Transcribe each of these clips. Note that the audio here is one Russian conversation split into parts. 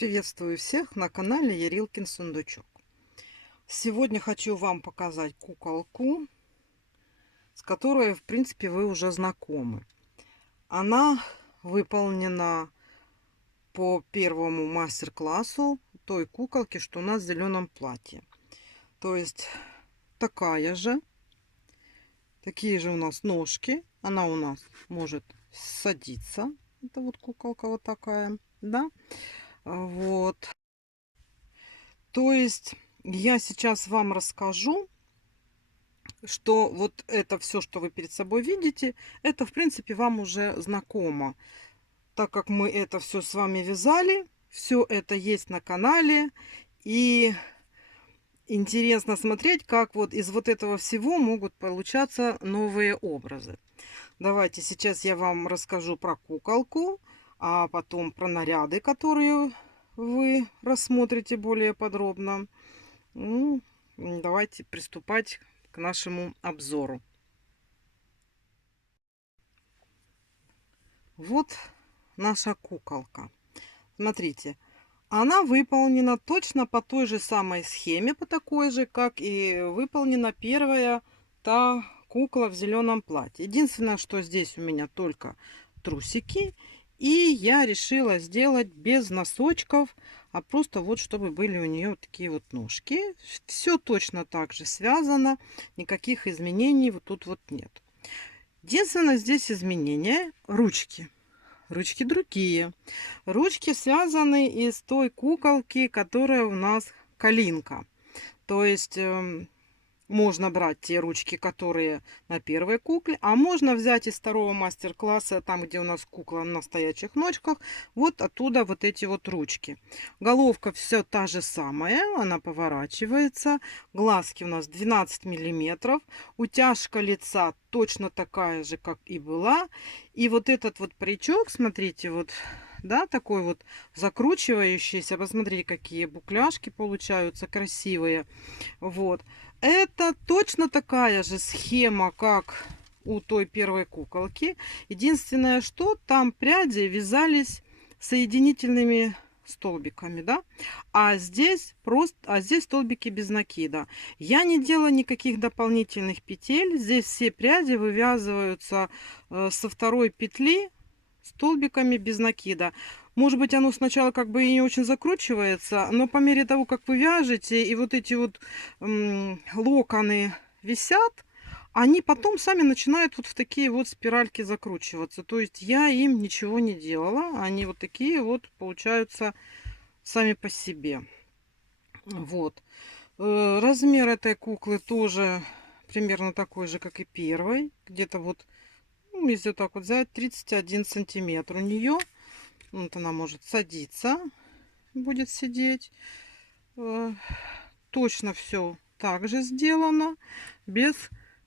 Приветствую всех на канале Ярилкин Сундучок. Сегодня хочу вам показать куколку, с которой, в принципе, вы уже знакомы. Она выполнена по первому мастер-классу той куколки, что у нас в зеленом платье. То есть такая же, такие же у нас ножки. Она у нас может садиться. Это вот куколка вот такая, да? Вот. То есть я сейчас вам расскажу, что вот это все, что вы перед собой видите, это, в принципе, вам уже знакомо. Так как мы это все с вами вязали, все это есть на канале. И интересно смотреть, как вот из вот этого всего могут получаться новые образы. Давайте сейчас я вам расскажу про куколку, а потом про наряды, которые вы рассмотрите более подробно. Ну, давайте приступать к нашему обзору. Вот наша куколка. Смотрите, она выполнена точно по той же самой схеме, по такой же, как и выполнена первая та кукла в зеленом платье. Единственное, что здесь у меня только трусики. И я решила сделать без носочков, а просто вот чтобы были у нее вот такие вот ножки. Все точно так же связано, никаких изменений вот тут вот нет. Единственное, здесь изменение ручки. Ручки другие. Ручки связаны из той куколки, которая у нас калинка. То есть можно брать те ручки, которые на первой кукле, а можно взять из второго мастер-класса, там, где у нас кукла на стоячих ножках, вот оттуда вот эти вот ручки. Головка все та же самая, она поворачивается. Глазки у нас 12 миллиметров. Утяжка лица точно такая же, как и была. И вот этот вот паричок, смотрите, вот, да, такой вот закручивающийся. Посмотрите, какие букляшки получаются красивые. Вот. Это точно такая же схема, как у той первой куколки. Единственное, что там пряди вязались соединительными столбиками, да? Здесь столбики без накида. Я не делала никаких дополнительных петель. Здесь все пряди вывязываются со второй петли столбиками без накида. Может быть, оно сначала как бы и не очень закручивается, но по мере того, как вы вяжете, и вот эти вот локоны висят, они потом сами начинают вот в такие вот спиральки закручиваться. То есть я им ничего не делала. Они вот такие вот получаются сами по себе. Вот. Размер этой куклы тоже примерно такой же, как и первой. Где-то вот, ну, если вот так вот взять, 31 сантиметр у нее. Вот она может садиться, будет сидеть. Точно все так же сделано, без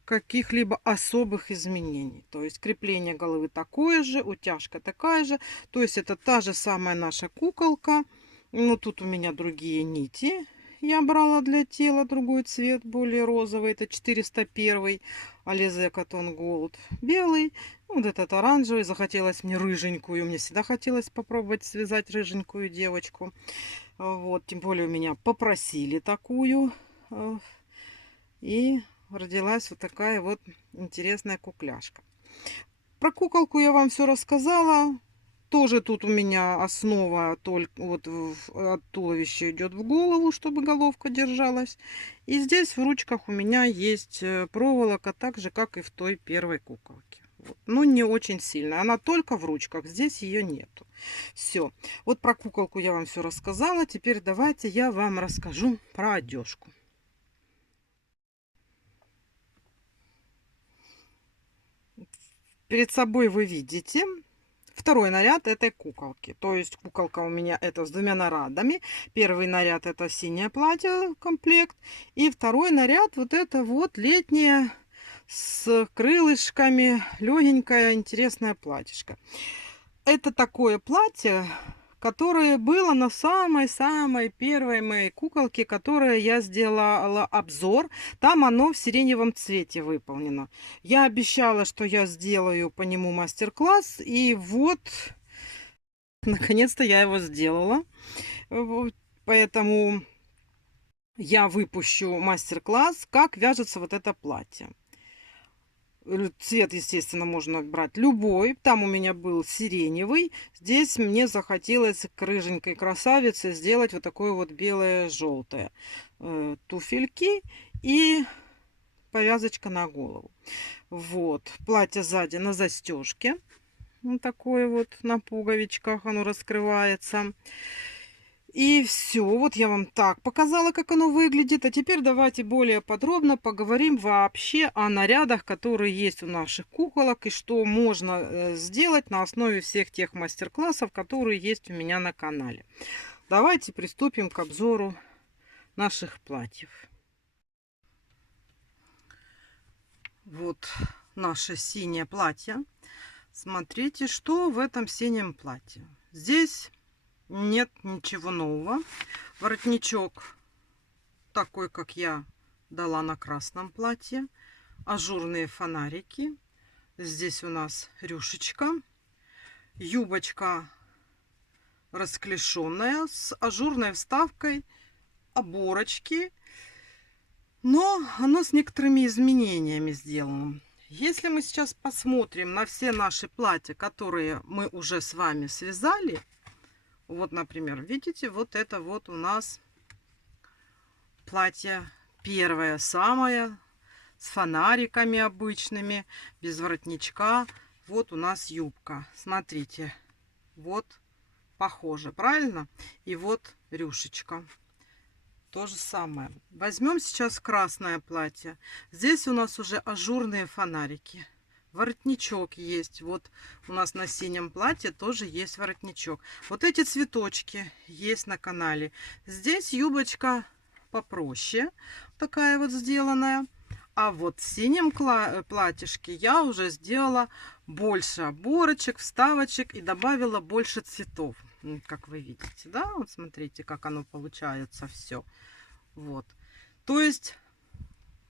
каких-либо особых изменений. То есть крепление головы такое же, утяжка такая же. То есть это та же самая наша куколка. Но тут у меня другие нити. Я брала для тела другой цвет, более розовый. Это 401 Alize Cotton Gold. Белый. Вот этот оранжевый. Захотелось мне рыженькую. Мне всегда хотелось попробовать связать рыженькую девочку. Вот, тем более у меня попросили такую. И родилась вот такая вот интересная кукляшка. Про куколку я вам все рассказала. Тоже тут у меня основа только вот от туловища идет в голову, чтобы головка держалась. И здесь в ручках у меня есть проволока, так же, как и в той первой куколке. Вот. Но не очень сильно. Она только в ручках, здесь ее нету. Все. Вот про куколку я вам все рассказала. Теперь давайте я вам расскажу про одежку. Перед собой вы видите второй наряд этой куколки. То есть куколка у меня это с двумя нарядами. Первый наряд это синее платье, комплект. И второй наряд вот это вот летнее с крылышками, легенькое, интересное платьишко. Это такое платье, которое было на самой-самой первой моей куколке, которая я сделала обзор. Там оно в сиреневом цвете выполнено. Я обещала, что я сделаю по нему мастер-класс. И вот Наконец-то я его сделала. Вот, поэтому я выпущу мастер-класс, как вяжется вот это платье. Цвет, естественно, можно брать любой. Там у меня был сиреневый. Здесь мне захотелось к рыженькой красавице сделать вот такое вот белое-желтое. Туфельки и повязочка на голову. Вот. Платье сзади на застежке. Вот такое вот на пуговичках оно раскрывается. И все, вот я вам так показала, как оно выглядит. А теперь давайте более подробно поговорим вообще о нарядах, которые есть у наших куколок и что можно сделать на основе всех тех мастер-классов, которые есть у меня на канале. Давайте приступим к обзору наших платьев. Вот наше синее платье. Смотрите, что в этом синем платье. Здесь нет ничего нового. Воротничок такой, как я дала на красном платье. Ажурные фонарики. Здесь у нас рюшечка. Юбочка расклешенная с ажурной вставкой. Оборочки. Но оно с некоторыми изменениями сделано. Если мы сейчас посмотрим на все наши платья, которые мы уже с вами связали. Вот, например, видите, вот это вот у нас платье первое, самое, с фонариками обычными, без воротничка. Вот у нас юбка. Смотрите, вот похоже, правильно? И вот рюшечка. То же самое. Возьмем сейчас красное платье. Здесь у нас уже ажурные фонарики. Воротничок есть. Вот у нас на синем платье тоже есть воротничок. Вот эти цветочки есть на канале. Здесь юбочка попроще. Такая вот сделанная. А вот в синем платьишке я уже сделала больше оборочек, вставочек и добавила больше цветов. Как вы видите, да? Вот смотрите, как оно получается все. Вот. То есть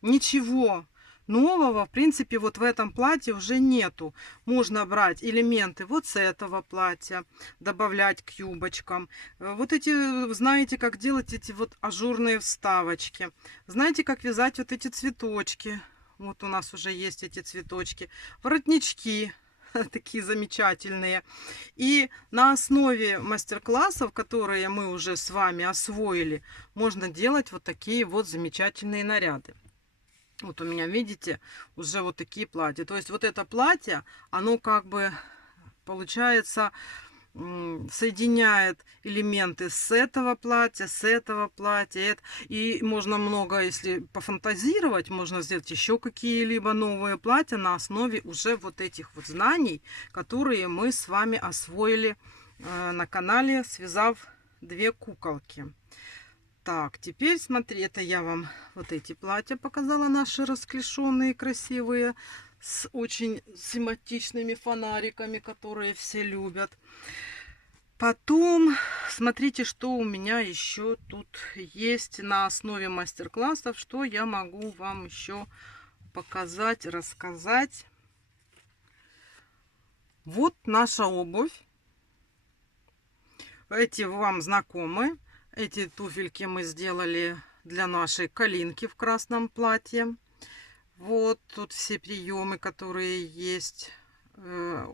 ничего нового, в принципе, вот в этом платье уже нету. Можно брать элементы вот с этого платья, добавлять к юбочкам. Вот эти, знаете, как делать эти вот ажурные вставочки. Знаете, как вязать вот эти цветочки. Вот у нас уже есть эти цветочки. Воротнички такие замечательные. И на основе мастер-классов, которые мы уже с вами освоили, можно делать вот такие вот замечательные наряды. Вот у меня, видите, уже вот такие платья. То есть вот это платье, оно как бы получается соединяет элементы с этого платья. И можно много, если пофантазировать, можно сделать еще какие-либо новые платья на основе уже вот этих вот знаний, которые мы с вами освоили на канале, связав две куколки. Так, теперь смотри, это я вам вот эти платья показала, наши расклешенные, красивые, с очень симпатичными фонариками, которые все любят. Потом, смотрите, что у меня еще тут есть на основе мастер-классов, что я могу вам еще показать, рассказать. Вот наша обувь. Эти вам знакомы. Эти туфельки мы сделали для нашей Калинки в красном платье. Вот тут все приемы, которые есть.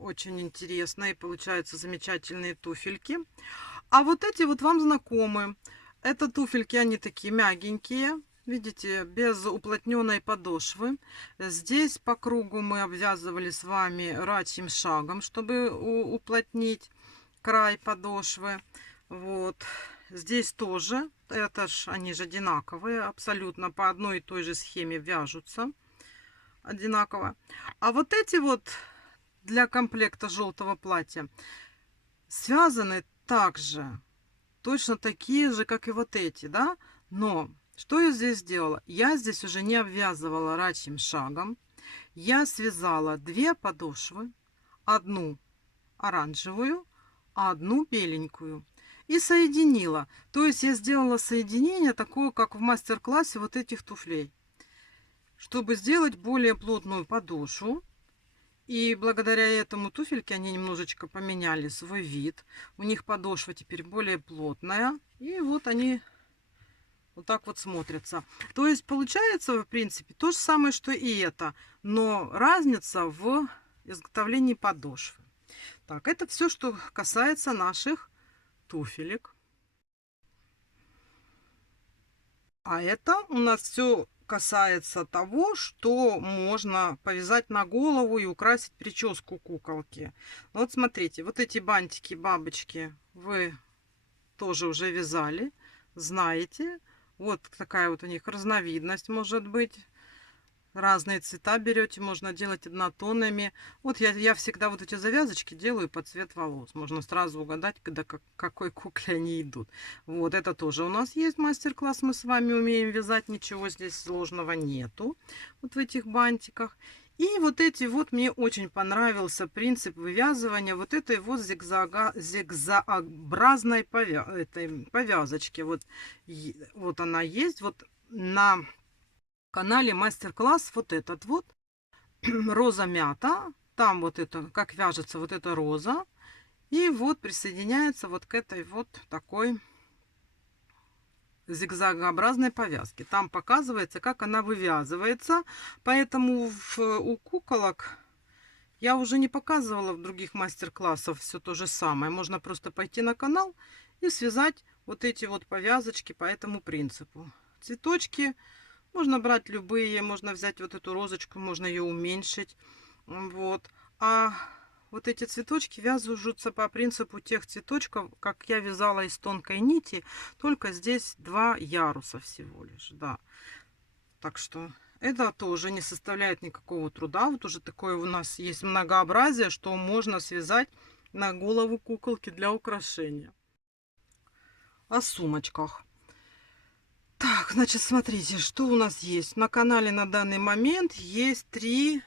Очень интересно. И получаются замечательные туфельки. А вот эти вот вам знакомы. Это туфельки, они такие мягенькие. Видите, без уплотненной подошвы. Здесь по кругу мы обвязывали с вами рачьим шагом, чтобы уплотнить край подошвы. Вот. Здесь тоже, это ж они же одинаковые, абсолютно по одной и той же схеме вяжутся одинаково. А вот эти вот для комплекта желтого платья связаны также, точно такие же, как и вот эти, да? Но что я здесь сделала? Я здесь уже не обвязывала рачьим шагом. Я связала две подошвы, одну оранжевую, а одну беленькую. И соединила. То есть я сделала соединение такое, как в мастер-классе вот этих туфлей. Чтобы сделать более плотную подошву И благодаря этому туфельки, они немножечко поменяли свой вид. У них подошва теперь более плотная. И вот они вот так вот смотрятся. То есть получается, в принципе, то же самое, что и это. Но разница в изготовлении подошвы. Так, это все, что касается наших туфелек. А это у нас все касается того, что можно повязать на голову и украсить прическу куколки. Вот смотрите, вот эти бантики, бабочки вы тоже уже вязали, знаете. Вот такая вот у них разновидность может быть. Разные цвета берете, можно делать однотонными. Вот я всегда вот эти завязочки делаю под цвет волос. Можно сразу угадать, когда какой кукле они идут. Вот это тоже у нас есть мастер-класс. Мы с вами умеем вязать. Ничего здесь сложного нету. Вот в этих бантиках. И вот эти вот мне очень понравился принцип вывязывания вот этой вот зигзагообразной повязочки. Вот она есть. Вот на канале мастер-класс вот этот вот роза мята, там вот это как вяжется вот эта роза, и вот присоединяется вот к этой вот такой зигзагообразной повязке. Там показывается, как она вывязывается, поэтому у куколок я уже не показывала в других мастер-классах все то же самое. Можно просто пойти на канал и связать вот эти вот повязочки по этому принципу. Цветочки можно брать любые, можно взять вот эту розочку, можно ее уменьшить. Вот. А вот эти цветочки вяжутся по принципу тех цветочков, как я вязала из тонкой нити, только здесь 2 яруса всего лишь, да. Так что это тоже не составляет никакого труда. Вот уже такое у нас есть многообразие, что можно связать на голову куколки для украшения. О сумочках. Так, значит, смотрите, что у нас есть. На канале на данный момент есть 3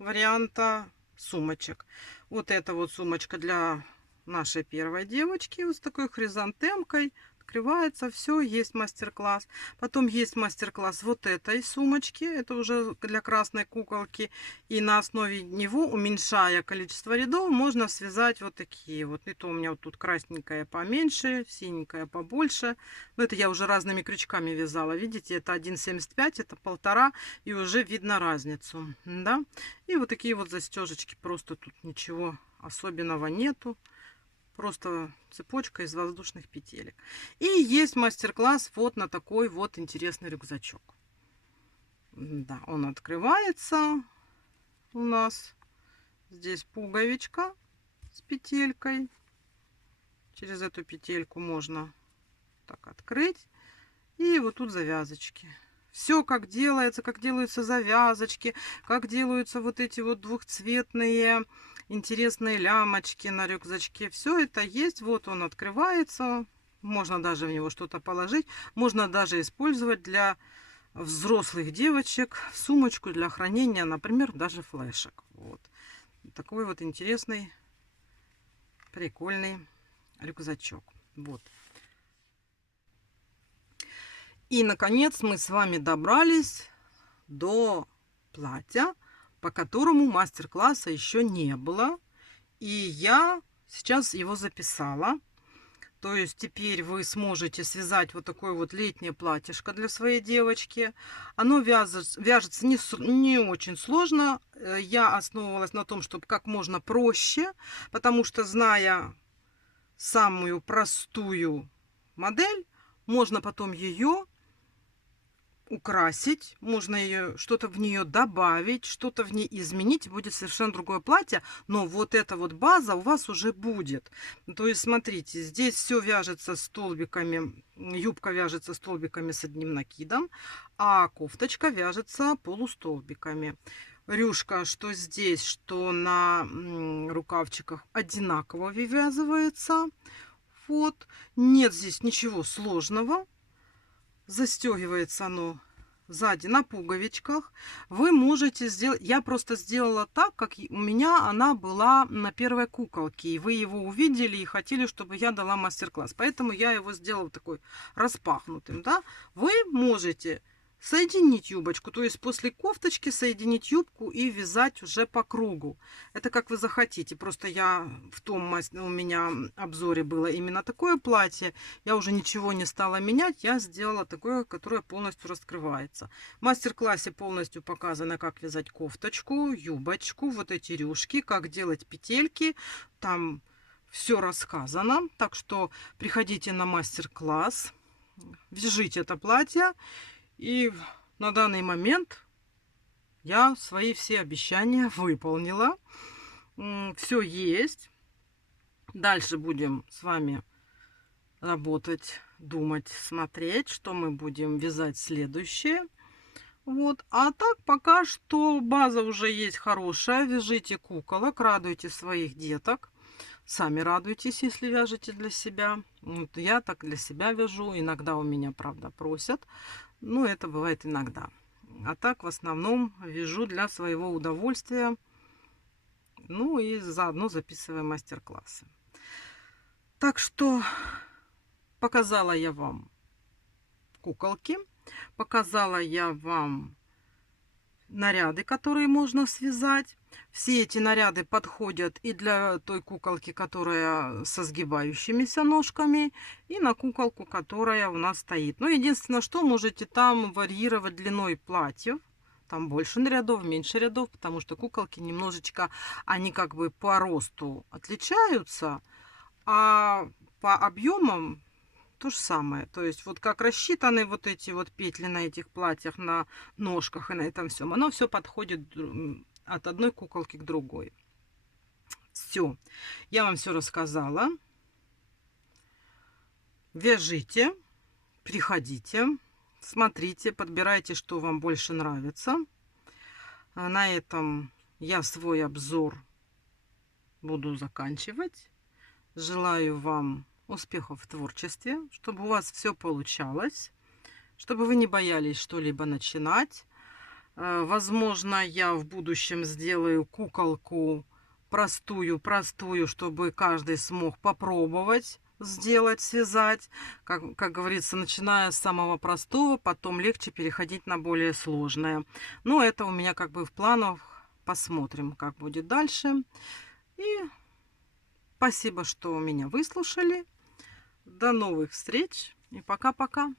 варианта сумочек. Вот эта вот сумочка для нашей первой девочки, вот с такой хризантемкой. Открывается все, есть мастер-класс. Потом есть мастер-класс вот этой сумочки. Это уже для красной куколки. И на основе него, уменьшая количество рядов, можно связать вот такие вот. И то у меня вот тут красненькая поменьше, синенькая побольше. Но это я уже разными крючками вязала. Видите, это 1,75, это 1,5. И уже видно разницу. Да? И вот такие вот застежечки. Просто тут ничего особенного нету. Просто цепочка из воздушных петелек. И есть мастер-класс вот на такой вот интересный рюкзачок. Да, он открывается у нас. Здесь пуговичка с петелькой. Через эту петельку можно так открыть. И вот тут завязочки. Все как делается, как делаются завязочки, как делаются вот эти вот двухцветные интересные лямочки на рюкзачке. Все это есть. Вот он открывается. Можно даже в него что-то положить. Можно даже использовать для взрослых девочек в сумочку для хранения, например, даже флешек. Вот. Такой вот интересный, прикольный рюкзачок. Вот. И, наконец, мы с вами добрались до платья, по которому мастер-класса еще не было. И я сейчас его записала. То есть теперь вы сможете связать вот такое вот летнее платьишко для своей девочки. Оно вяжется не очень сложно. Я основывалась на том, чтобы как можно проще, потому что, зная самую простую модель, можно потом ее украсить, можно ее что-то в нее добавить, что-то в ней изменить, будет совершенно другое платье, но вот эта вот база у вас уже будет. То есть смотрите, здесь все вяжется столбиками, юбка вяжется столбиками с одним накидом, а кофточка вяжется полустолбиками. Рюшка, что здесь, что на рукавчиках, одинаково вывязывается. Вот, нет здесь ничего сложного. Застегивается оно сзади на пуговичках. Вы можете сделать... Я просто сделала так, как у меня она была на первой куколке. И вы его увидели и хотели, чтобы я дала мастер-класс. Поэтому я его сделала такой распахнутым. Да? Вы можете соединить юбочку, то есть после кофточки соединить юбку и вязать уже по кругу. Это как вы захотите. Просто я в том у меня обзоре было именно такое платье. Я уже ничего не стала менять. Я сделала такое, которое полностью раскрывается. В мастер-классе полностью показано, как вязать кофточку, юбочку, вот эти рюшки, как делать петельки. Там все рассказано. Так что приходите на мастер-класс, вяжите это платье. И на данный момент я свои все обещания выполнила. Все есть. Дальше будем с вами работать, думать, смотреть, что мы будем вязать следующее. Вот. А так пока что база уже есть хорошая. Вяжите куколок, радуйте своих деток. Сами радуйтесь, если вяжете для себя. Вот я так для себя вяжу. Иногда у меня, правда, просят. Ну, это бывает иногда. А так, в основном, вяжу для своего удовольствия. Ну, и заодно записываю мастер-классы. Так что показала я вам куколки. Показала я вам наряды, которые можно связать. Все эти наряды подходят и для той куколки, которая со сгибающимися ножками, и на куколку, которая у нас стоит. Но единственное, что можете там варьировать длиной платьев. Там больше рядов, меньше рядов, потому что куколки немножечко, они как бы по росту отличаются, а по объемам то же самое. То есть вот как рассчитаны вот эти вот петли на этих платьях, на ножках и на этом всем, оно все подходит от одной куколки к другой. Все. Я вам все рассказала. Вяжите, приходите, смотрите, подбирайте, что вам больше нравится. На этом я свой обзор буду заканчивать. Желаю вам успехов в творчестве, чтобы у вас все получалось, чтобы вы не боялись что-либо начинать. Возможно, я в будущем сделаю куколку простую, чтобы каждый смог попробовать сделать, связать. Как говорится, начиная с самого простого, потом легче переходить на более сложное. Но это у меня как бы в планах. Посмотрим, как будет дальше. И спасибо, что меня выслушали. До новых встреч и пока-пока.